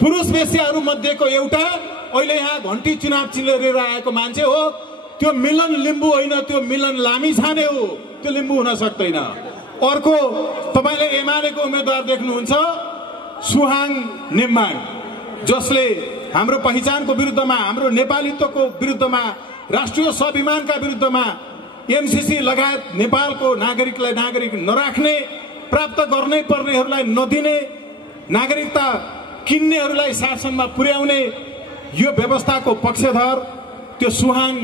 पुरुष वेश्याहरू मध्येको एउटा अहिले यहाँ घण्टी चुनाव चिलेर आएको मान्छे हो। त्यो मिलन लिम्बू होइन, त्यो मिलन लामिछाने हो। त्यो लिम्बू हुन सक्दैन। अर्को तपाईले एमालेको उम्मेदवार देख्नुहुन्छ सुहाङ नेम्बाङ, जसले हाम्रो पहिचानको विरुद्धमा, हाम्रो नेपालीत्वको विरुद्धमा, राष्ट्रिय स्वाभिमानका विरुद्धमा एमसीसी लगायत नेपालको नागरिकलाई नागरिक नराख्ने, प्राप्त गर्नै पर्नेहरूलाई नदिने, नागरिकता किन्नेहरूलाई शासनमा पुर्याउने यो व्यवस्थाको पक्षधर त्यो सुहाङ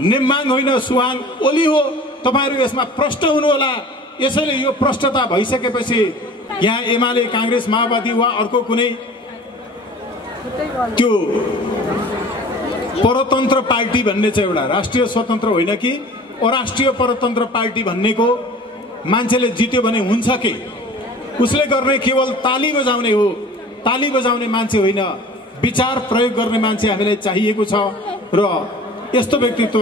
नेम्बाङ होइन, सुहाङ ओली हो। तपाईहरु यसमा प्रष्ट हुनु होला। यसैले यो प्रष्टता भइसकेपछि यहाँ एमाले, कांग्रेस, माओवादी वा अर्को कुनै त्यो परतन्त्र पार्टी भन्ने चाहिँ एउटा राष्ट्रिय स्वतन्त्र होइन कि अराष्ट्रिय परतन्त्र पार्टी भन्नेको मान्छेले जित्यो भने हुन्छ के? उसले गर्ने केवल ताली बजाउने हो। ताली बजाउने मान्छे होइन, विचार प्रयोग गर्ने मान्छे हामीलाई चाहिएको छ। र यस्तो व्यक्तित्व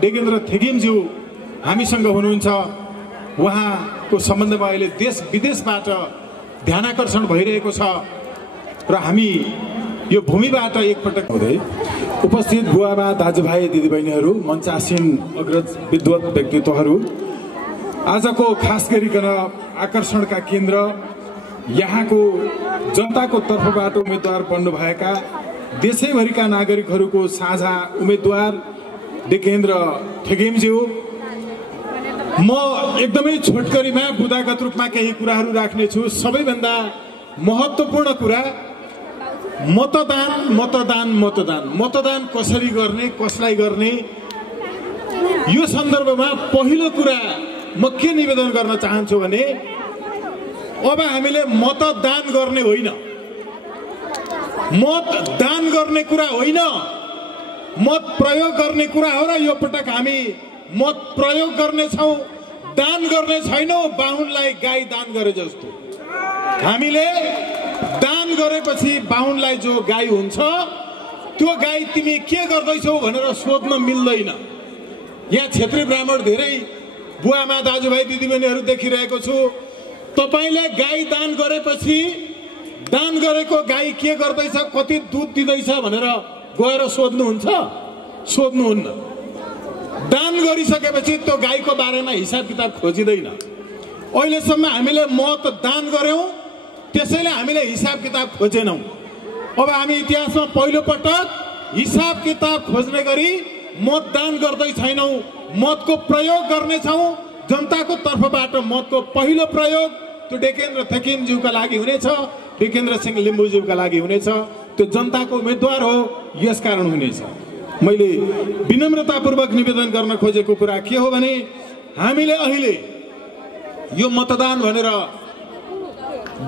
डेगेन्द्र थेगिमज्यू हामीसँग हुनुहुन्छ। उहाँको सम्बन्धमा अहिले देश विदेशबाट ध्यानाकर्षण भइरहेको छ र हामी यो भूमिबाट एकपटक हुँदै उपस्थित बुवाबा, दाजुभाइ, दिदीबहिनीहरू, मञ्चासीन अग्रज विद्वत व्यक्तित्वहरू, आजको खास गरिकन आकर्षणका केन्द्र यहाँको जनताको तर्फबाट उम्मेदवार बन्नुभएका देशैभरिका नागरिकहरूको साझा उम्मेदवार डेगेन्द्र थेगिमज्यू, म एकदमै छोटकरीमा बुदागत रूपमा केही कुराहरू राख्नेछु। सबैभन्दा महत्त्वपूर्ण कुरा मतदान, मतदान, मतदान। मतदान कसरी गर्ने, कसलाई गर्ने, यो सन्दर्भमा पहिलो कुरा म के निवेदन गर्न चाहन्छु भने अब हामीले मतदान गर्ने होइन, मतदान गर्ने कुरा होइन, मत प्रयोग गर्ने कुरा हो। र यो पटक हामी मत प्रयोग गर्नेछौँ, दान गर्ने छैनौँ। बाहुनलाई गाई दान गरे जस्तो हामीले दान गरेपछि बाहुनलाई जो गाई हुन्छ त्यो गाई तिमी के गर्दैछौ भनेर सोध्न मिल्दैन। यहाँ क्षेत्री ब्राह्मण धेरै बुवामा, दाजुभाइ, दिदीबहिनीहरू देखिरहेको छु। तपाईले गाई दान गरेपछि दान गरेको गाई के गर्दैछ, कति दुध दिँदैछ भनेर गएर सोध्नुहुन्छ? सोध्नुहुन्न। दान गरिसकेपछि त्यो गाईको बारेमा हिसाब किताब खोजिदैन। अहिलेसम्म हामीले मत दान गर्यौं, त्यसैले हामीले हिसाब किताब खोजेनौं। अब हामी इतिहासमा पहिलो पटक हिसाब किताब खोज्ने गरी मतदान गर्दै छैनौं, मतको प्रयोग गर्नेछौं। जनताको तर्फबाट मतको पहिलो प्रयोग त्यो डेगेन्द्र थेगिमज्यूका लागि हुनेछ, डेगेन्द्र सिंह लिम्बूज्यूका लागि हुनेछ। त्यो जनताको उम्मेदवार हो, यसकारण हुनेछ। मैले विनम्रतापूर्वक निवेदन गर्न खोजेको कुरा के हो भने हामीले अहिले यो मतदान भनेर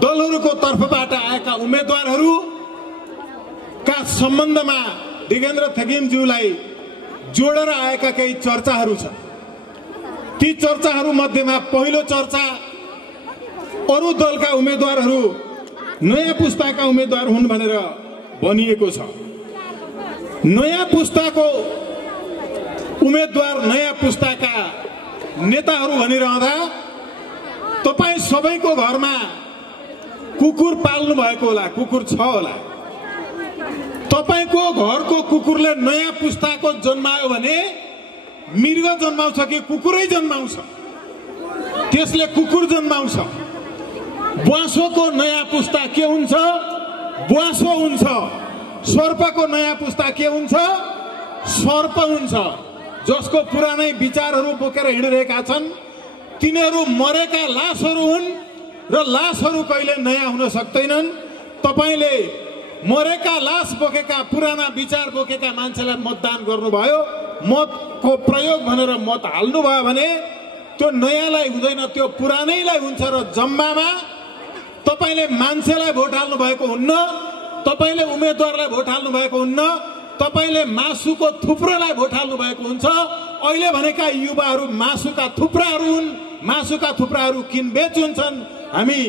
दलहरूको तर्फबाट आएका उम्मेदवारहरूका सम्बन्धमा डेगेन्द्र थेगिमज्यूलाई जोडेर आएका केही चर्चाहरू छन्। ती चर्चाहरू मध्येमा पहिलो चर्चा अरू दलका उम्मेदवारहरू नयाँ पुस्ताका उम्मेदवार हुन् भनेर भनिएको छ। नयाँ पुस्ताको उम्मेदवार, नयाँ पुस्ताका नेताहरू भनिरहँदा तपाई सबैको घरमा कुकुर पाल्नु भएको होला, कुकुर छ होला। तपाईको घरको कुकुरले नयाँ पुस्ताको जन्मायो भने मृग जन्माउँछ कि कुकुरै जन्माउँछ? त्यसले कुकुर जन्माउँछ। ब्वाँसोको नयाँ पुस्ता के हुन्छ? ब्वाँसो हुन्छ। सर्पको नयाँ पुस्ता के हुन्छ? सर्प हुन्छ। जसको पुरानै विचारहरू बोकेर हिँडिरहेका छन् तिनीहरू मरेका लासहरू हुन् र लासहरू कहिले नयाँ हुन सक्दैनन्। तपाईले मरेका लास बोकेका, पुराना विचार बोकेका मान्छेलाई मतदान गर्नुभयो, मतको प्रयोग भनेर मत हाल्नुभयो भने त्यो नयाँलाई हुँदैन, त्यो पुरानैलाई हुन्छ। र जम्मामा तपाईले मान्छेलाई भोट हाल्नु भएको हुन्न, तपाईले उम्मेदवारलाई भोट हाल्नु भएको हुन्न, तपाईले मासुको थुप्रोलाई भोट हाल्नु भएको हुन्छ। अहिले भनेका युवाहरू मासुका थुप्राहरू हुन्। मासुका थुप्राहरू किनबेच हुन्छन्। हामी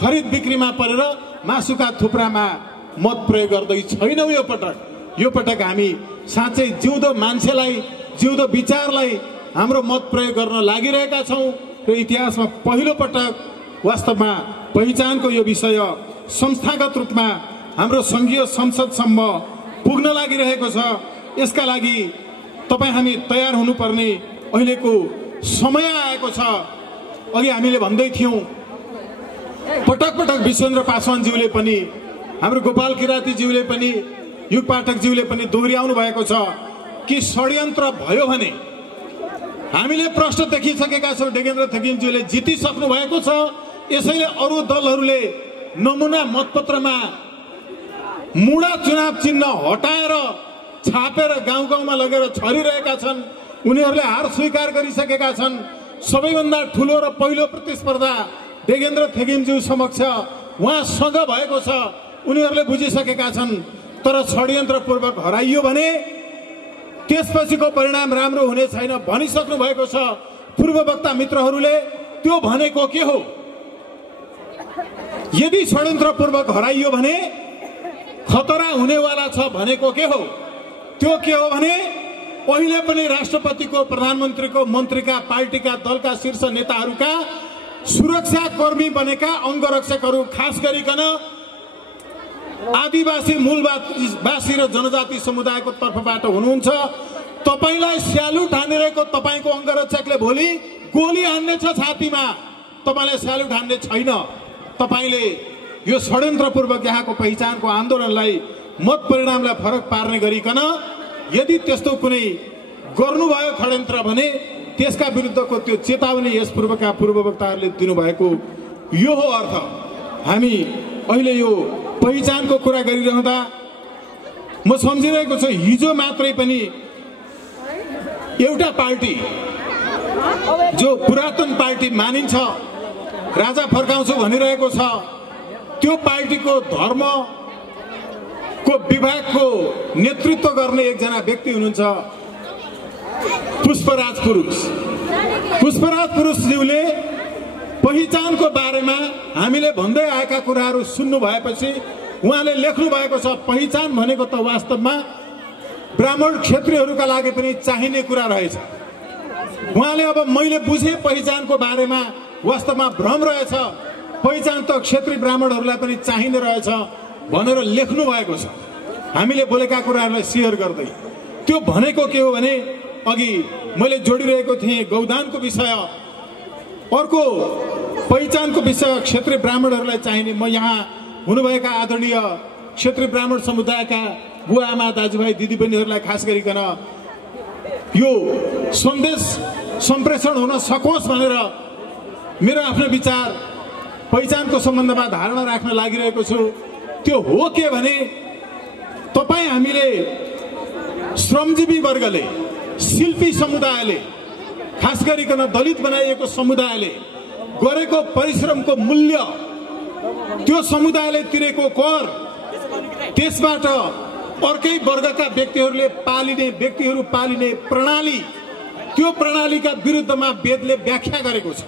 खरिद बिक्रीमा परेर मासुका थुप्रामा मत प्रयोग गर्दै छैनौं। यो पटक हामी साँच्चै जिउँदो मान्छेलाई, जिउँदो विचारलाई हाम्रो मत प्रयोग गर्न लागिरहेका छौं। र इतिहासमा पहिलो पटक वास्तवमा पहिचानको यो विषय संस्थागत रूपमा हाम्रो संघीय संसदसम्म पुग्न लागिरहेको छ। यसका लागि तपाईँ हामी तयार हुनुपर्ने अहिलेको समय आएको छ। अघि हामीले भन्दै थियौँ, पटक पटक विश्वेन्द्र पासवानज्यूले पनि, हाम्रो गोपाल किरातीज्यूले पनि, युग पाठकज्यूले पनि दोहोऱ्याउनु भएको छ कि षड्यन्त्र भयो भने हामीले प्रश्न देखिसकेका छौँ। डेगेन्द्र थकिमज्यूले जितिसक्नु भएको छ। यसैले अरू दलहरूले नमुना मतपत्रमा मुडा चुनाव चिन्ह हटाएर छापेर गाउँ गाउँमा लगेर छरिरहेका छन्। उनीहरूले हार स्वीकार गरिसकेका छन्। सबैभन्दा ठुलो र पहिलो प्रतिस्पर्धा डेगेन्द्र थेगिमज्यू समक्ष उहाँसँग भएको छ। उनीहरूले बुझिसकेका छन्। तर षड्यन्त्रपूर्वक हराइयो भने त्यसपछिको परिणाम राम्रो हुने छैन भनिसक्नु भएको छ पूर्ववक्ता मित्रहरूले। त्यो भनेको के हो? यदि षड्यन्त्रपूर्वक हराइयो भने खतरा हुनेवाला छ भनेको के हो? त्यो के हो भने पहिले पनि राष्ट्रपतिको, प्रधानमन्त्रीको, मन्त्रीका, पार्टीका, दलका शीर्ष नेताहरूका सुरक्षाकर्मी बनेका अङ्गरक्षकहरू खास गरिकन आदिवासी मूलवासी र जनजाति समुदायको तर्फबाट हुनुहुन्छ। तपाईलाई स्यालुट हानिरहेको तपाईँको अङ्गरक्षकले भोलि गोली हान्नेछ छातीमा। तपाईँले स्यालुट हान्ने छैन। तपाईँले यो षड्यन्त्रपूर्वक यहाँको पहिचानको आन्दोलनलाई, मत परिणामलाई फरक पार्ने गरिकन यदि त्यस्तो कुनै गर्नुभयो षड्यन्त्र भने त्यसका विरुद्धको त्यो चेतावनी यस पूर्वका पूर्ववक्ताहरूले दिनुभएको यो हो अर्थ। हामी अहिले यो पहिचानको कुरा गरिरहँदा म सम्झिरहेको छु, हिजो मात्रै पनि एउटा पार्टी जो पुरातन पार्टी मानिन्छ, राजा फर्काउँछु भनिरहेको छ, त्यो पार्टीको धर्मको विभागको नेतृत्व गर्ने एकजना व्यक्ति हुनुहुन्छ पुष्पराज पुरुष। पुष्पराज पुरुषज्यूले पहिचानको बारेमा हामीले भन्दै आएका कुराहरू सुन्नु भएपछि उहाँले लेख्नु भएको छ, पहिचान भनेको त वास्तवमा ब्राह्मण क्षेत्रीहरूका लागि पनि चाहिने कुरा रहेछ। उहाँले अब मैले बुझे पहिचानको बारेमा वास्तवमा भ्रम रहेछ, पहिचान त क्षेत्रीय ब्राह्मणहरूलाई पनि चाहिने रहेछ भनेर लेख्नु भएको छ। हामीले बोलेका कुराहरूलाई सेयर गर्दै त्यो भनेको के हो भने अघि मैले जोडिरहेको थिएँ गौदानको विषय, अर्को पहिचानको विषय क्षेत्रीय ब्राह्मणहरूलाई चाहिने। म यहाँ हुनुभएका आदरणीय क्षेत्रीय ब्राह्मण समुदायका बुवा आमा दाजुभाइ दिदीबहिनीहरूलाई खास गरिकन यो सन्देश सम्प्रेषण हुन सकोस् भनेर मेरो आफ्नो विचार पहिचानको सम्बन्धमा धारणा राख्न लागिरहेको छु। त्यो हो के भने तपाईँ हामीले श्रमजीवी वर्गले, शिल्पी समुदायले, खास गरिकन दलित बनाइएको समुदायले गरेको परिश्रमको मूल्य, त्यो समुदायले तिरेको कर, त्यसबाट अर्कै वर्गका व्यक्तिहरू पालिने प्रणाली, त्यो प्रणालीका विरुद्धमा वेदले व्याख्या गरेको छ।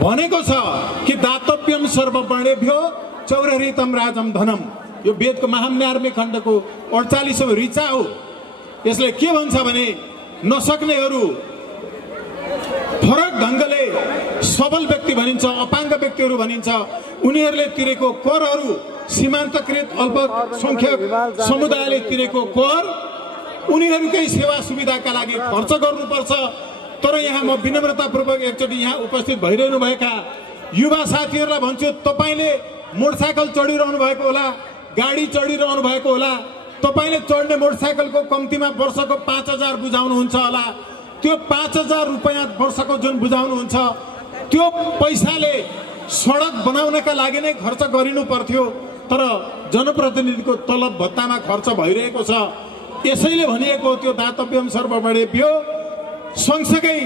भनेको छ कि दातव्यम सर्ववर्णेभ्यो चौरहृतम राजम धनम। यो वेदको महाम्यार्मिक खण्डको 48औं ऋचा हो। यसले के भन्छ भने नसक्नेहरू, फरक ढङ्गले सबल व्यक्ति भनिन्छ, अपाङ्ग व्यक्तिहरू भनिन्छ, उनीहरूले तिरेको करहरू, सीमान्तकृत अल्पसंख्यक समुदायले तिरेको कर उनीहरूकै सेवा सुविधाका लागि खर्च गर्नुपर्छ। तर यहाँ म विनम्रतापूर्वक एकचोटि यहाँ उपस्थित भइरहनु भएका युवा साथीहरूलाई भन्छु, तपाईँले मोटरसाइकल चढिरहनु भएको होला, गाडी चढिरहनु भएको होला, तपाईँले चढ्ने मोटरसाइकलको कम्तीमा वर्षको 5000 बुझाउनुहुन्छ होला। त्यो 5000 रुपैयाँ वर्षको जुन बुझाउनुहुन्छ त्यो पैसाले सडक बनाउनका लागि नै खर्च गरिनु पर्थ्यो, तर जनप्रतिनिधिको तलब भत्तामा खर्च भइरहेको छ। यसैले भनिएको त्यो दातव्यम सर्ववर्णेभ्यो। सँगसँगै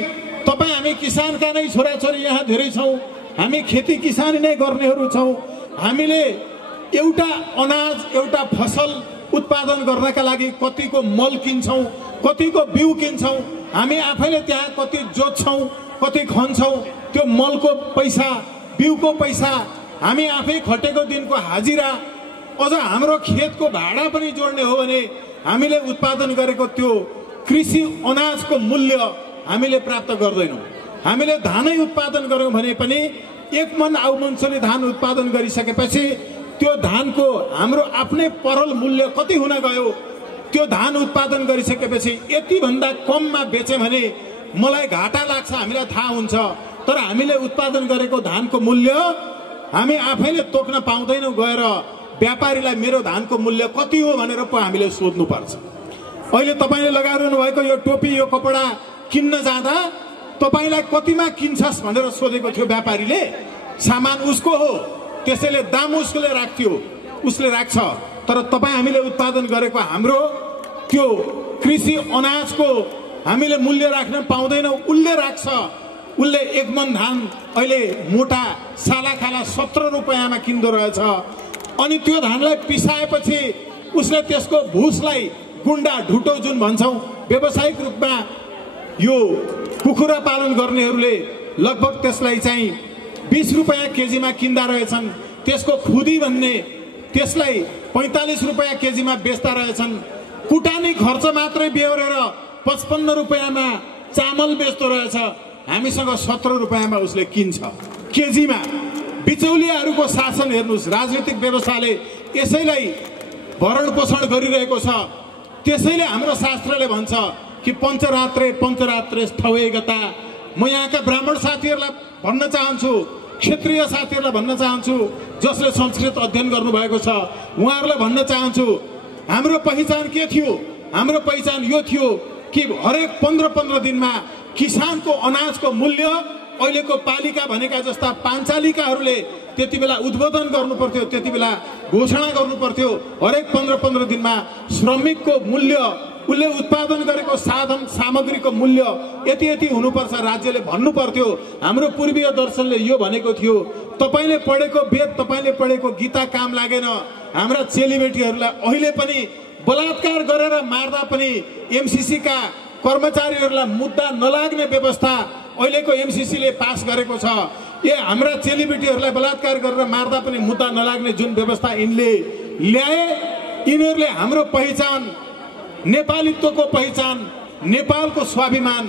तपाईँ हामी किसानका नै छोराछोरी यहाँ धेरै छौँ, हामी खेती किसानी नै गर्नेहरू छौँ। हामीले एउटा अनाज, एउटा फसल उत्पादन गर्नका लागि कतिको मल किन्छौँ, कतिको बिउ किन्छौँ, हामी आफैले त्यहाँ कति जोत्छौँ, कति खन्छौँ। त्यो मलको पैसा, बिउको पैसा, हामी आफै खटेको दिनको हाजिरा, अझ हाम्रो खेतको भाडा पनि जोड्ने हो भने हामीले उत्पादन गरेको त्यो कृषि अनाजको मूल्य हामीले प्राप्त गर्दैनौँ। हामीले धानै उत्पादन गर्यौँ भने पनि 1 मन आउमन्सले धान उत्पादन गरिसकेपछि त्यो धानको हाम्रो आफ्नै परल मूल्य कति हुन गयो। त्यो धान उत्पादन गरिसकेपछि यति भन्दा कममा बेचे भने मलाई घाटा लाग्छ, हामीलाई थाहा हुन्छ। तर हामीले उत्पादन गरेको धानको मूल्य हामी आफैले तोक्न पाउँदैनौँ। गएर व्यापारीलाई मेरो धानको मूल्य कति हो भनेर पो हामीले सोध्नुपर्छ। अहिले तपाईले लगाइरहनु भएको यो टोपी, यो कपडा किन्न जाँदा तपाईलाई कतिमा किन्छस् भनेर सोधेको थियो व्यापारीले। सामान उसको हो, त्यसैले दाम उसले राख्थ्यो, उसले राख्छ। तर तपाईँ हामीले उत्पादन गरेको हाम्रो त्यो कृषि अनाजको हामीले मूल्य राख्न पाउँदैनौँ, उसले राख्छ। उसले एक मन धान अहिले मोटा सालाखाला 17 रुपियाँमा किन्दो रहेछ। अनि त्यो धानलाई पिसाएपछि उसले त्यसको भुसलाई गुन्डा ढुटो जुन भन्छौँ व्यावसायिक रूपमा यो कुखुरा पालन गर्नेहरूले लगभग त्यसलाई चाहिँ 20 रुपियाँ केजीमा किन्दा रहेछन्। त्यसको खुदी भन्ने त्यसलाई 45 रुपियाँ केजीमा बेच्दा रहेछन्। कुटानी खर्च मात्रै बेहोरेर 55 रुपियाँमा चामल बेच्दो रहेछ। हामीसँग 17 रुपियाँमा उसले किन्छ केजीमा। बिचौलियाहरूको शासन हेर्नुहोस्, राजनीतिक व्यवस्थाले यसैलाई भरण पोषण गरिरहेको छ। त्यसैले हाम्रो शास्त्रले भन्छ कि पञ्चरात्रे पञ्चरात्रे स्थवेगता। म यहाँका ब्राह्मण साथीहरूलाई भन्न चाहन्छु, क्षेत्रीय साथीहरूलाई भन्न चाहन्छु, जसले संस्कृत अध्ययन गर्नुभएको छ उहाँहरूलाई भन्न चाहन्छु, हाम्रो पहिचान के थियो? हाम्रो पहिचान यो थियो कि हरेक 15-15 दिनमा किसानको अनाजको मूल्य अहिलेको पालिका भनेका जस्ता पाञ्चालिकाहरूले त्यति बेला उद्बोधन गर्नु पर्थ्यो, त्यति बेला घोषणा गर्नु पर्थ्यो। हरेक 15-15 दिनमा श्रमिकको मूल्य, उसले उत्पादन गरेको साधन सामग्रीको मूल्य यति यति हुनुपर्छ राज्यले भन्नु पर्थ्यो। हाम्रो पूर्वीय दर्शनले यो भनेको थियो। तपाईले पढेको वेद, तपाईले पढेको गीता काम लागेन। हाम्रा चेलीबेटीहरूलाई अहिले पनि बलात्कार गरेर मार्दा पनि एमसीसी का कर्मचारीहरूलाई मुद्दा नलाग्ने व्यवस्था अहिलेको एमसीसीले पास गरेको छ। हाम्रा चेलीबेटीहरूलाई बलात्कार गरेर मार्दा पनि मुद्दा नलाग्ने जुन व्यवस्था यिनले ल्याए, यिनीहरूले हाम्रो पहिचान, नेपालीत्वको पहिचान, नेपालको स्वाभिमान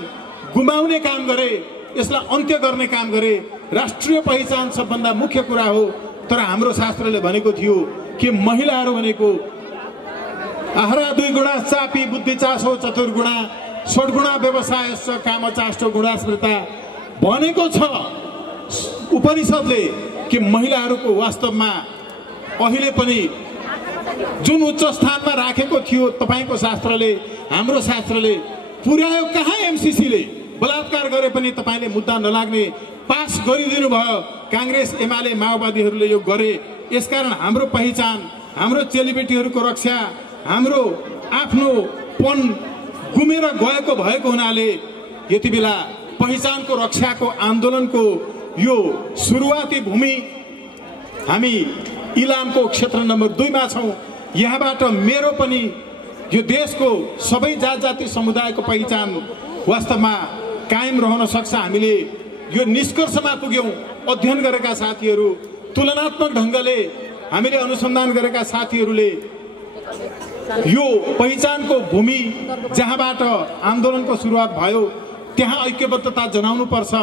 गुमाउने काम गरे। यसलाई अन्त्य गर्ने काम गरे। राष्ट्रिय पहिचान सबभन्दा मुख्य कुरा हो। तर हाम्रो शास्त्रले भनेको थियो कि महिलाहरू भनेको आहरा 2 गुणा चापी बुद्धि चासो चतुर्गुणा षड्गुणा व्यवसाय काम चाष्टो गुणा स्मृता भनेको छ उपनिषदले कि महिलाहरूको वास्तवमा अहिले पनि जुन उच्च स्थानमा राखेको थियो तपाईको शास्त्रले, हाम्रो शास्त्रले पुर्यायो कहाँ? एमसीसीले बलात्कार गरे पनि तपाईले मुद्दा नलाग्ने पास गरिदिनु भयो। कांग्रेस एमाले माओवादीहरूले यो गरे। यसकारण हाम्रो पहिचान, हाम्रो चेलीबेटीहरूको रक्षा, हाम्रो आफ्नोपन गुमेर गएको भएको हुनाले यति बेला पहिचानको रक्षाको आन्दोलनको यो सुरुवाती भूमि हामी इलामको क्षेत्र नम्बर 2 मा छौं। यहाँबाट मेरो पनि यो देशको सबै जात जाति समुदायको पहिचान वास्तवमा कायम रहन सक्छ। हामीले यो निष्कर्षमा पुग्यौं। अध्ययन गरेका साथीहरू, तुलनात्मक ढंगले हामीले अनुसन्धान गरेका साथीहरूले यो पहिचानको भूमि जहाँबाट आन्दोलनको सुरुवात भयो त्यहाँ ऐक्यबद्धता जनाउनु पर्छ।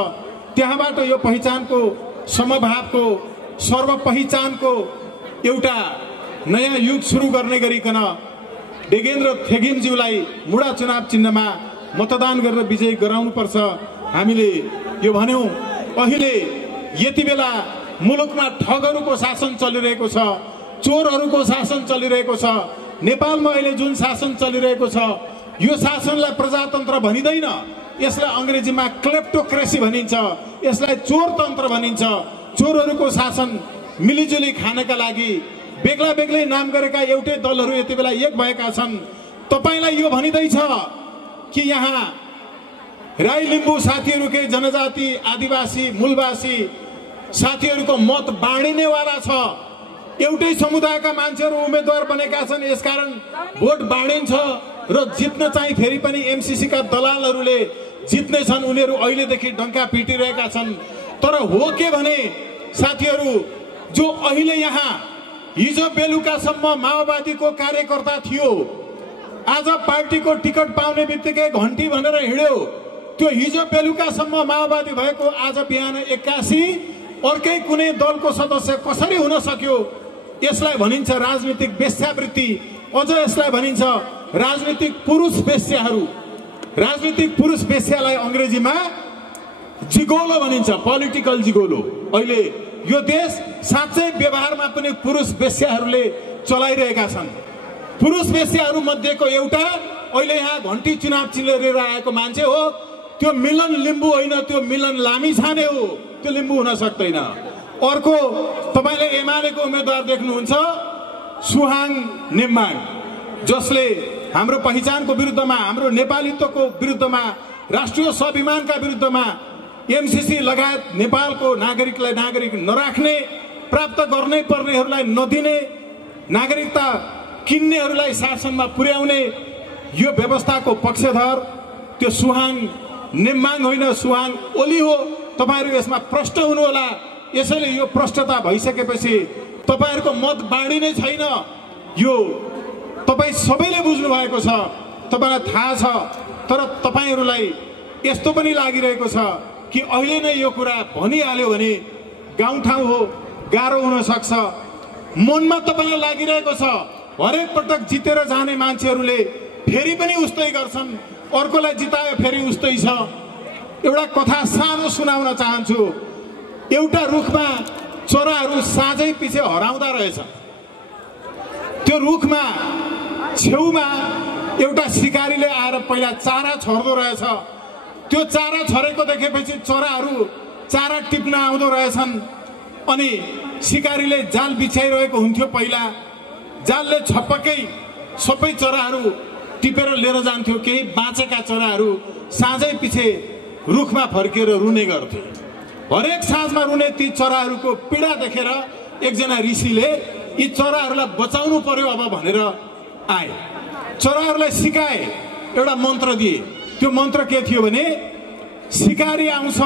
त्यहाँबाट यो पहिचानको समभावको सर्व पहिचानको एउटा नयाँ युग सुरु गर्ने गरिकन डेगेन्द्र थेगिमज्यूलाई मुडा चुनाव चिन्हमा मतदान गरेर विजयी गराउनु पर्छ। हामीले यो भन्यौं। अहिले यति बेला मुलुकमा ठगहरूको शासन चलिरहेको छ, चोरहरूको शासन चलिरहेको छ। नेपालमा अहिले जुन शासन चलिरहेको छ यो शासनलाई प्रजातन्त्र भनिदैन, यसलाई अंग्रेजीमा क्लेप्टोक्रेसी भनिन्छ, यसलाई चोरतन्त्र भनिन्छ। चोरहरूको शासन मिलिजुली खानका लागि बेग्ला बेग्लै नाम गरेका एउटै दलहरू यति बेला एक भएका छन्। तपाईलाई यो भनिदैछ कि यहाँ राई लिम्बू साथीहरूकै जनजाति आदिवासी मूलवासी साथीहरूको मत बाँडिनेवाला छ। एउटै समुदायका मान्छेहरू उम्मेदवार बनेका छन्, यसकारण भोट बाँडिन्छ र जित्न चाहिँ फेरि पनि एमसीसी का दलालहरूले जित्ने छन्। उनीहरू अहिलेदेखि डंका पिटिरहेका छन्। तर हो के भने साथीहरू, जो अहिले यहाँ हिजो बेलुकासम्म माओवादीको कार्यकर्ता थियो, आज पार्टीको टिकट पाउने बित्तिकै घण्टी भनेर हिँड्यो, त्यो हिजो बेलुकासम्म माओवादी भएको आज बिहान 81 अर्कै कुनै दलको सदस्य कसरी हुन सक्यो? यसलाई भनिन्छ राजनीतिक वेश्यावृत्ति, अझ यसलाई भनिन्छ राजनीतिक पुरुष वेश्याहरू। राजनीतिक पुरुष वेश्यालाई अंग्रेजीमा जिगोलो भनिन्छ, पोलिटिकल जिगोलो। अहिले यो देश साँच्चै व्यवहारमा पनि पुरुष वेश्याहरूले चलाइरहेका छन्। पुरुष वेश्याहरू मध्येको एउटा अहिले यहाँ घण्टी चुनाव चिलेर आएको मान्छे हो। त्यो मिलन लिम्बू होइन, त्यो मिलन लामिछाने हो। त्यो लिम्बू हुन सक्दैन। अर्को तपाईले एमालेको उम्मेदवार देख्नुहुन्छ सुहाङ नेम्बाङ, जसले हाम्रो पहिचानको विरुद्धमा, हाम्रो नेपालीत्वको विरुद्धमा, राष्ट्रिय स्वाभिमानका विरुद्धमा एमसीसी लगायत नेपालको नागरिकलाई नागरिक नराख्ने, प्राप्त गर्नै पर्नेहरूलाई नदिने, नागरिकता किन्नेहरूलाई शासनमा पुर्याउने यो व्यवस्थाको पक्षधर त्यो सुहाङ नेम्बाङ होइन, सुहाङ ओली हो। तपाईहरु यसमा प्रष्ट हुनु होला। यसैले यो प्रष्टता भइसकेपछि तपाईहरुको मत बाँडिनै छैन। यो तपाई सबैले बुझ्नु भएको छ, तपाईलाई थाहा छ। तर तपाईहरुलाई यस्तो पनि लागिरहेको छ कि अहिले नै यो कुरा भनिहाल्यो भने गाउँठाउँ हो, गाह्रो हुन सक्छ। मनमा तपाईलाई लागिरहेको छ हरेक पटक जितेर जाने मान्छेहरूले फेरि पनि उस्तै गर्छन्, अर्कोलाई जितायो फेरि उस्तै छ। एउटा कथा सानो सुनाउन चाहन्छु। एउटा रुखमा चराहरू साँझै पछि हराउँदा रहेछ। त्यो रुखमा छेउमा एउटा शिकारीले आएर पहिला चारा छर्दो रहेछ। त्यो चारा छरेको देखेपछि चराहरू चारा टिप्न आउँदो रहेछन्। अनि शिकारीले जाल बिछाइरहेको हुन्थ्यो। पहिला जालले छपक्कै सबै चराहरू टिपेर लिएर जान्थ्यो। केही बाँचेका चराहरू साँझै पछि रुखमा फर्केर रुने गर्थे। हरेक साँझमा रुने ती चराहरूको पीडा देखेर एकजना ऋषिले यी चराहरूलाई बचाउनु पर्यो अब भनेर आए। चराहरूलाई सिकाए, एउटा मन्त्र दिए। त्यो मन्त्र के थियो भने शिकारी आउँछ,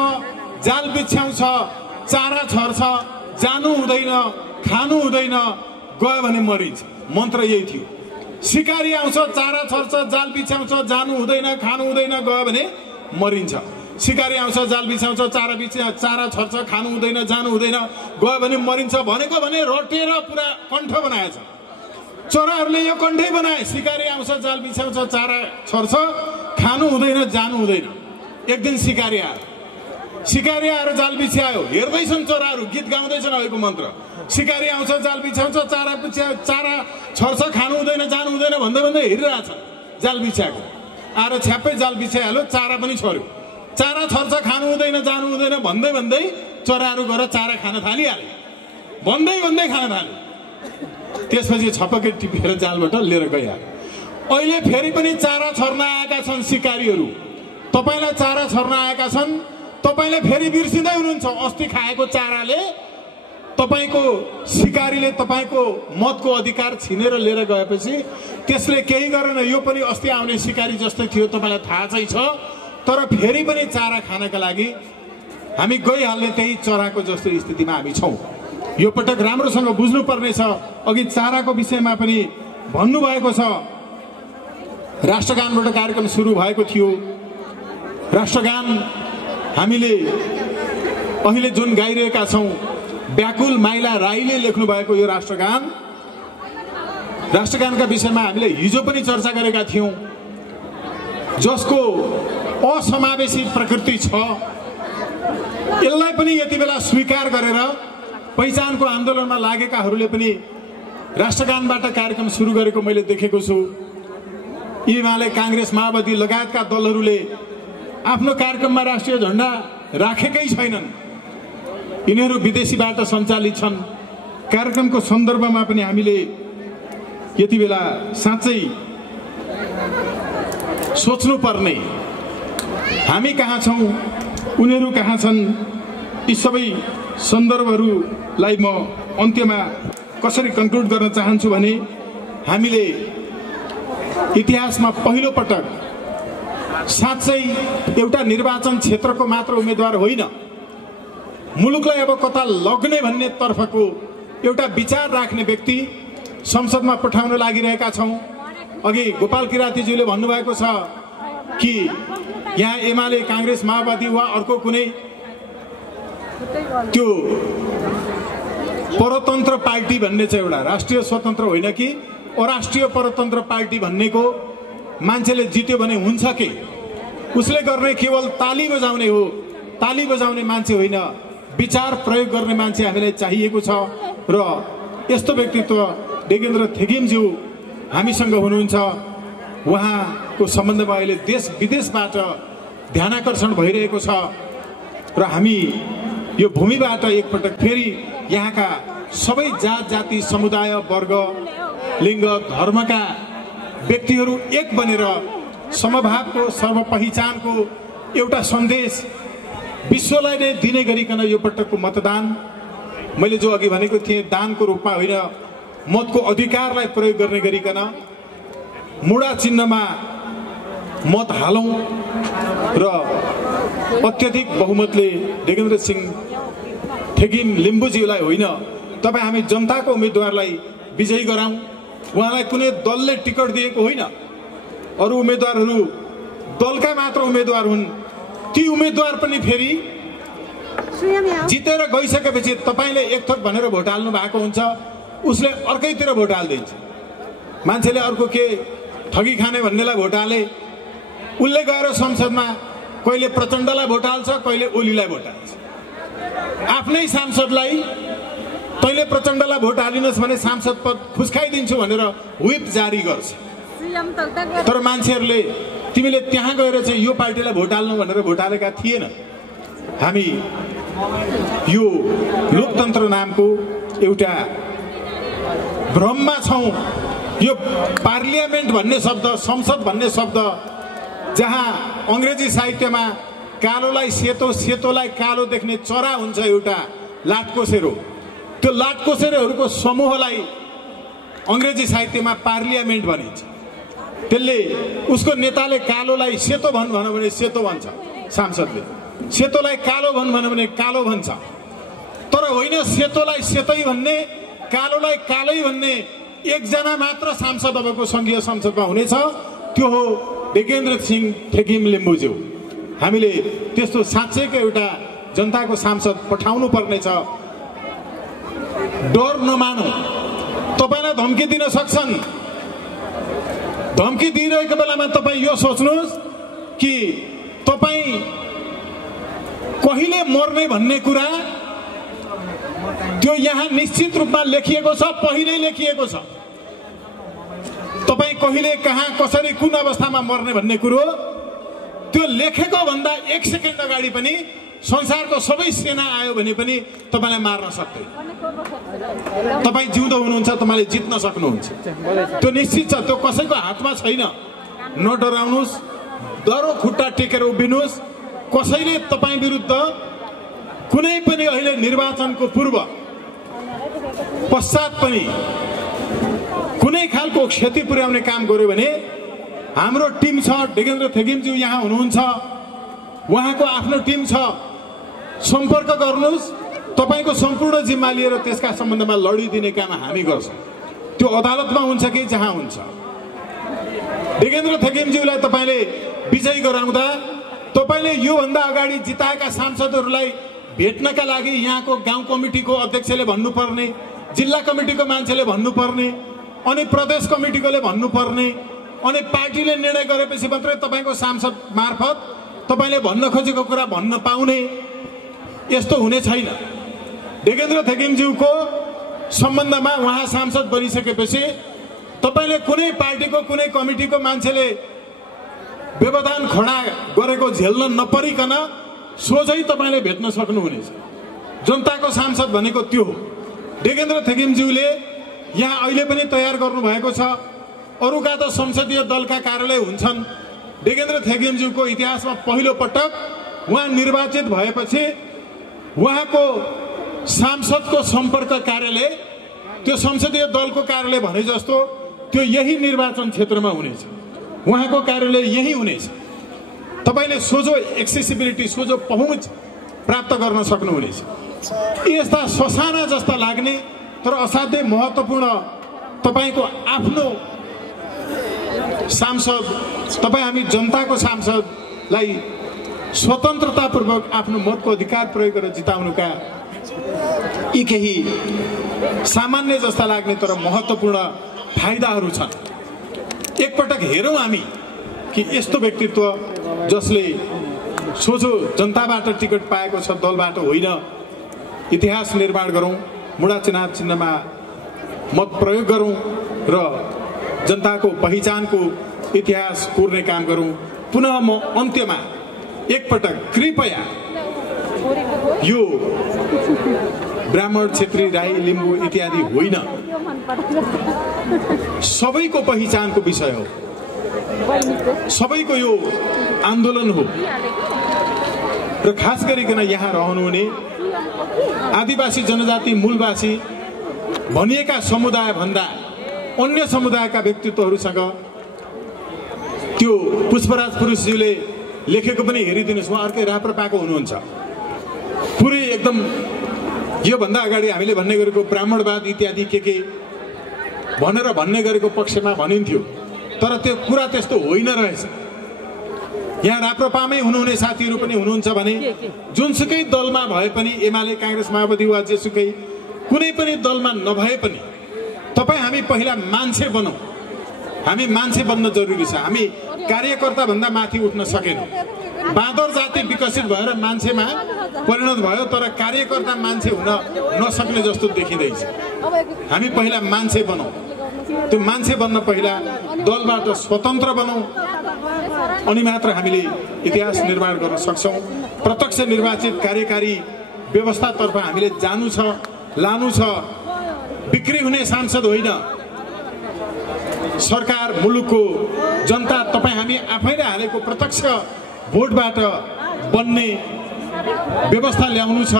जाल बिछ्याउँछ, चारा छर्छ, जानु हुँदैन, खानु हुँदैन, गयो भने मरिन्छ। मन्त्र यही थियो। शिकारी आउँछ, चारा छर्छ, जाल बिछ्याउँछ, जानु हुँदैन, खानु हुँदैन, गयो भने मरिन्छ। शिकारी आउँछ, जाल बिछ्याउँछ, चारा छर्छ, खानु हुँदैन, जानु हुँदैन, गयो भने मरिन्छ भनेको भने रटेर पुरा कण्ठ बनाएछ। चराहरूले यो कण्ठै बनाए। शिकारी आउँछ, जाल बिछ्याउँछ, चारा छर्छ, खानु हुँदैन, जानु हुँदैन। एक दिन शिकारी आएर जाल बिछ्यायो। हेर्दैछन् चराहरू, गीत गाउँदैछन् अहिलेको मन्त्र। शिकारी आउँछ, जाल बिछ्याउँछ, चारा छर्छ, खानु हुँदैन, जानु हुँदैन भन्दै भन्दै हेरिरहेछ जाल बिछ्याएको। आएर छ्याप्पै जाल बिछ्याइहाल्यो, चारा पनि छर्यो। चारा छर्छ, खानु हुँदैन, जानु हुँदैन भन्दै भन्दै चराहरू गएर चारा खान थालिहाले। भन्दै भन्दै खान थाले। त्यसपछि छपक्कै टिपेर जालबाट लिएर गइहाल्यो। अहिले फेरि पनि चारा छर्न आएका छन् शिकारीहरू। तपाईलाई चारा छर्न आएका छन्। तपाईले फेरि बिर्सिँदै हुनुहुन्छ। अस्ति खाएको चाराले तपाईको शिकारीले तपाईको मतको अधिकार छिनेर लिएर गएपछि त्यसले केही गरेन। यो पनि अस्ति आउने शिकारी जस्तै थियो, तपाईलाई थाहा चाहिँ छ। तर फेरि पनि चारा खानका लागि हामी गइहाल्ने त्यही चराको जस्तो स्थितिमा हामी छौँ। यो पटक राम्रोसँग बुझ्नुपर्ने छ। अघि चाराको विषयमा पनि भन्नुभएको छ। राष्ट्रगानबाट कार्यक्रम सुरु भएको थियो। राष्ट्रगान हामीले अहिले जुन गाइरहेका छौँ, व्याकुल माइला राईले लेख्नु भएको यो राष्ट्रगानका विषयमा हामीले हिजो पनि चर्चा गरेका थियौँ। जसको असमावेशी प्रकृति छ, यसलाई पनि यति बेला स्वीकार गरेर पहिचानको आन्दोलनमा लागेकाहरूले पनि राष्ट्रगानबाट कार्यक्रम सुरु गरेको मैले देखेको छु। एमाले, कांग्रेस, माओवादी लगायतका दलहरूले आफ्नो कार्यक्रममा राष्ट्रिय झण्डा राखेकै छैनन्। यिनीहरू विदेशीबाट सञ्चालित छन्। कार्यक्रमको सन्दर्भमा पनि हामीले यति बेला साँच्चै सोच्नुपर्ने, हामी कहाँ छौँ, उनीहरू कहाँ छन्। यी सबै सन्दर्भहरूलाई म अन्त्यमा कसरी कन्क्लुड गर्न चाहन्छु भने हामीले इतिहासमा पहिलो पटक साँच्चै एउटा निर्वाचन क्षेत्रको मात्र उम्मेदवार होइन, मुलुकलाई अब कता लग्ने भन्ने तर्फको एउटा विचार राख्ने व्यक्ति संसदमा पठाउन लागिरहेका छौँ। अघि गोपाल किरातीज्यूले भन्नुभएको छ कि यहाँ एमाले, कांग्रेस, माओवादी वा अर्को कुनै त्यो परतन्त्र पार्टी भन्ने चाहिँ एउटा राष्ट्रिय स्वतन्त्र होइन कि अराष्ट्रिय परतन्त्र पार्टी भन्नेको मान्छेले जित्यो भने हुन्छ के? उसले गर्ने केवल ताली बजाउने हो। ताली बजाउने मान्छे होइन, विचार प्रयोग गर्ने मान्छे हामीलाई चाहिएको छ। र यस्तो व्यक्तित्व डेगेन्द्र थेगिमज्यू हामीसँग हुनुहुन्छ। उहाँको सम्बन्धमा अहिले देश विदेशबाट ध्यानाकर्षण भइरहेको छ र हामी यो भूमिबाट एकपटक फेरि यहाँका सबै जात जाति समुदाय वर्ग लिङ्ग धर्मका व्यक्तिहरू एक बनेर समभावको सर्वपहिचानको एउटा सन्देश विश्वलाई नै दिने गरिकन यो पटकको मतदान, मैले जो अघि भनेको थिएँ दानको रूपमा होइन, मतको अधिकारलाई प्रयोग गर्ने गरिकन मुडा चिन्हमा मत हालौँ र अत्यधिक बहुमतले डेगेन्द्र सिंह थेगिम लिम्बुज्यूलाई होइन, तपाईँ हामी जनताको उम्मेदवारलाई विजयी गराउँ। उहाँलाई कुनै दलले टिकट दिएको होइन, अरू उम्मेदवारहरू दलका मात्र उम्मेदवार हुन्। ती उम्मेदवार पनि फेरि जितेर गइसकेपछि तपाईँले एक थोक भनेर भोट हाल्नु भएको हुन्छ, उसले अर्कैतिर भोट हालिदिन्छ। मान्छेले अर्को के ठगी खाने भन्नेलाई भोट हाले, उसले गएर संसदमा कहिले प्रचण्डलाई भोट हाल्छ, कहिले ओलीलाई भोट हाल्छ। आफ्नै सांसदलाई तैँले प्रचण्डलाई भोट हालिनुहोस् भने सांसद पद खुस्काइदिन्छु भनेर व्हिप जारी गर्छ। तर मान्छेहरूले तिमीले त्यहाँ गएर चाहिँ यो पार्टीलाई भोट हाल्नु भनेर भोट हालेका थिएन। हामी यो लोकतन्त्र नामको एउटा भ्रममा छौँ। यो पार्लियामेन्ट भन्ने शब्द, संसद भन्ने शब्द, जहाँ अङ्ग्रेजी साहित्यमा कालोलाई सेतो, सेतोलाई कालो देख्ने चरा हुन्छ एउटा लाटकोसेरो, त्यो लाटकोसेरोहरूको समूहलाई अङ्ग्रेजी साहित्यमा पार्लियामेन्ट भनिन्छ। त्यसले उसको नेताले कालोलाई सेतो भन् भन्यो भने सेतो भन्छ, सांसदले सेतोलाई कालो भन् भन्यो भने कालो भन्छ। तर होइन, सेतोलाई सेतै भन्ने, कालोलाई कालै भन्ने एकजना मात्र सांसद अबको सङ्घीय संसदमा हुनेछ, त्यो हो डेगेन्द्र सिंह थेगिम लिम्बुज्यू। हामीले त्यस्तो साँच्चैको एउटा जनताको सांसद पठाउनु पर्नेछ। डर नमानौ। तपाईँलाई धम्की दिन सक्छन्। धम्की दिइरहेको बेलामा तपाईँ यो सोच्नुहोस् कि तपाईँ कहिले मर्ने भन्ने कुरा त्यो यहाँ निश्चित रूपमा लेखिएको छ, पहिल्यै लेखिएको छ। तपाईँ कहिले कहाँ कसरी कुन अवस्थामा मर्ने भन्ने कुरो त्यो लेखेको भन्दा एक सेकेन्ड अगाडि पनि संसारको सबै सेना आयो भने पनि तपाईँलाई मार्न सक्दैन। तपाईँ जिउँदो हुनुहुन्छ, तपाईँले जित्न सक्नुहुन्छ, त्यो निश्चित छ। त्यो कसैको हातमा छैन। नडराउनुहोस्, डरो खुट्टा टेकेर उभिनुहोस्। कसैले तपाईँ विरुद्ध कुनै पनि अहिले निर्वाचनको पूर्व पश्चात पनि कुनै खालको क्षति पुर्याउने काम गर्यो भने हाम्रो टिम छ। डेगेन्द्र थेगिमज्यू यहाँ हुनुहुन्छ, उहाँको आफ्नो टिम छ। सम्पर्क गर्नुहोस्, तपाईँको सम्पूर्ण जिम्मा लिएर त्यसका सम्बन्धमा लडिदिने काम हामी गर्छौँ। त्यो अदालतमा हुन्छ कि जहाँ हुन्छ। डेगेन्द्र थेगिमज्यूलाई तपाईँले विजयी गराउँदा तपाईँले योभन्दा अगाडि जिताएका सांसदहरूलाई भेट्नका लागि यहाँको गाउँ कमिटीको अध्यक्षले भन्नुपर्ने, जिल्ला कमिटीको मान्छेले भन्नुपर्ने, अनि प्रदेश कमिटीकोले भन्नुपर्ने, अनि पार्टीले निर्णय गरेपछि मात्रै तपाईँको सांसद मार्फत तपाईँले भन्न खोजेको कुरा भन्न पाउने, यस्तो हुने छैन। डेगेन्द्र थेगिमज्यूको सम्बन्धमा उहाँ सांसद बनिसकेपछि तपाईँले कुनै पार्टीको कुनै कमिटीको मान्छेले व्यवधान खडा गरेको झेल्न नपरिकन सोझै तपाईँले भेट्न सक्नुहुनेछ। जनताको सांसद भनेको त्यो हो। डेगेन्द्र थेगिमज्यूले यहाँ अहिले पनि तयार गर्नुभएको छ। अरूका त संसदीय दलका कार्यालय हुन्छन्। डेगेन्द्र थेगिमज्यूको इतिहासमा पहिलो पटक उहाँ निर्वाचित भएपछि उहाँको सांसदको सम्पर्क कार्यालय, त्यो संसदीय दलको कार्यालय भने जस्तो त्यो यही निर्वाचन क्षेत्रमा हुनेछ। उहाँको कार्यालय यही हुनेछ। तपाईँले सोझो एक्सेसिबिलिटी, सोझो पहुँच प्राप्त गर्न सक्नुहुनेछ। यस्ता ससाना जस्ता लाग्ने तर असाध्यै महत्त्वपूर्ण तपाईँको आफ्नो सांसद, तपाईँ हामी जनताको सांसदलाई स्वतन्त्रतापूर्वक आफ्नो मतको अधिकार प्रयोग गरेर जिताउनुका यी केही सामान्य जस्ता लाग्ने तर महत्त्वपूर्ण फाइदाहरू छन्। एकपटक हेरौँ हामी कि यस्तो व्यक्तित्व जसले सोझो जनताबाट टिकट पाएको छ, दलबाट होइन, इतिहास निर्माण गरौँ, मुडा चुनाव चिन्हमा मत प्रयोग गरौँ र जनताको पहिचानको इतिहास कोर्ने काम गरौँ। पुनः म अन्त्यमा एकपटक कृपया यो ब्राह्मण, क्षेत्री, राई, लिम्बू इत्यादि होइन, सबैको पहिचानको विषय हो, सबैको यो आन्दोलन हो र खास गरिकन यहाँ रहनुहुने आदिवासी जनजाति मूलवासी भनिएका समुदाय भन्दा अन्य समुदायका व्यक्तित्वहरूसँग त्यो पुष्पराज पुरुषज्यूले लेखेको पनि हेरिदिनुहोस्। उहाँ अर्कै राप्रपाको हुनुहुन्छ। पुरै एकदम योभन्दा अगाडि हामीले भन्ने गरेको ब्राह्मणवाद इत्यादि के भनेर भन्ने गरेको पक्षमा भनिन्थ्यो, तर त्यो कुरा त्यस्तो होइन रहेछ। यहाँ राप्रपामै हुनुहुने साथीहरू पनि हुनुहुन्छ भने जुनसुकै दलमा भए पनि, एमाले, काङ्ग्रेस, माओवादी वा जेसुकै कुनै पनि दलमा नभए पनि तपाईँ हामी पहिला मान्छे बनौँ। हामी मान्छे बन्न जरुरी छ। हामी कार्यकर्ता भन्दा माथि उठ्न सकेनौँ। बाँदर जाति विकसित भएर मान्छेमा परिणत भयो, तर कार्यकर्ता मान्छे हुन नसक्ने जस्तो देखिँदैछ। हामी पहिला मान्छे बनौँ। त्यो मान्छे बन्न पहिला दलबाट स्वतन्त्र बनौँ, अनि मात्र हामीले इतिहास निर्माण गर्न सक्छौँ। प्रत्यक्ष निर्वाचित कार्यकारी व्यवस्थातर्फ हामीले जानु छ, लानु छ। बिक्री हुने सांसद होइन, सरकार, मुलुकको जनता तपाईँ हामी आफैले हालेको प्रत्यक्ष भोटबाट बन्ने व्यवस्था ल्याउनु छ।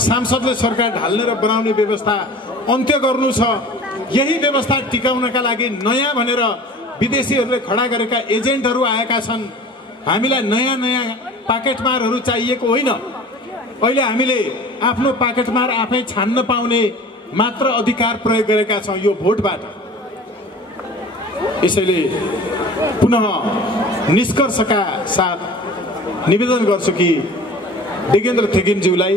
सांसदले सरकार ढाल्ने र बनाउने व्यवस्था अन्त्य गर्नु छ। यही व्यवस्था टिकाउनका लागि नयाँ भनेर विदेशीहरूले खडा गरेका एजेन्टहरू आएका छन्। हामीलाई नयाँ नयाँ पाकेटमारहरू चाहिएको होइन। अहिले हामीले आफ्नो पाकेटमार आफै छान्न पाउने मात्र अधिकार प्रयोग गरेका छौँ यो भोटबाट। यसैले पुनः निष्कर्षका साथ निवेदन गर्छु कि डेगेन्द्र थेगिमज्यूलाई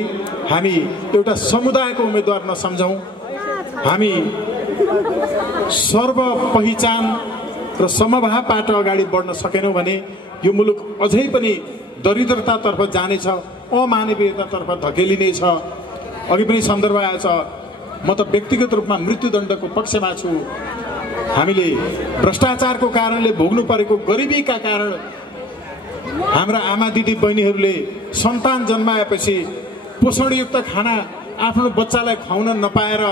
हामी एउटा समुदायको उम्मेदवार नसम्झौँ। हामी सर्व पहिचान र समभावबाट अगाडि बढ्न सकेनौँ भने यो मुलुक अझै पनि दरिद्रतातर्फ जानेछ, अमानवीयतातर्फ धकेलिनेछ। अघि पनि सन्दर्भ आएछ, म त व्यक्तिगत रूपमा मृत्युदण्डको पक्षमा छु। हामीले भ्रष्टाचारको कारणले भोग्नु परेको गरिबीका कारण हाम्रा आमा दिदी बहिनीहरूले सन्तान जन्माएपछि पोषणयुक्त खाना आफ्नो बच्चालाई खुवाउन नपाएर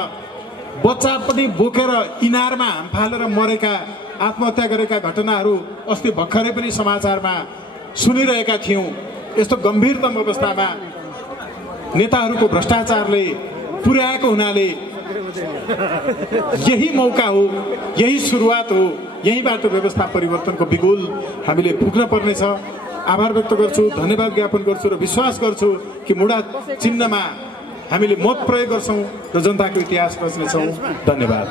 बच्चा पनि बोकेर इनारमा हाम फालेर मरेका, आत्महत्या गरेका घटनाहरू अस्ति भर्खरै पनि समाचारमा सुनिरहेका थियौँ। यस्तो गम्भीरतम अवस्थामा नेताहरूको भ्रष्टाचारले पुर्याएको हुनाले यही मौका हो, यही सुरुवात हो। यहीबाट व्यवस्था परिवर्तनको बिगुल हामीले पुग्न पर्नेछ। आभार व्यक्त गर्छु, धन्यवाद ज्ञापन गर्छु र विश्वास गर्छु कि मुडा चिन्हमा हामीले मत प्रयोग गर्छौँ र जनताको इतिहास रच्नेछौँ। धन्यवाद।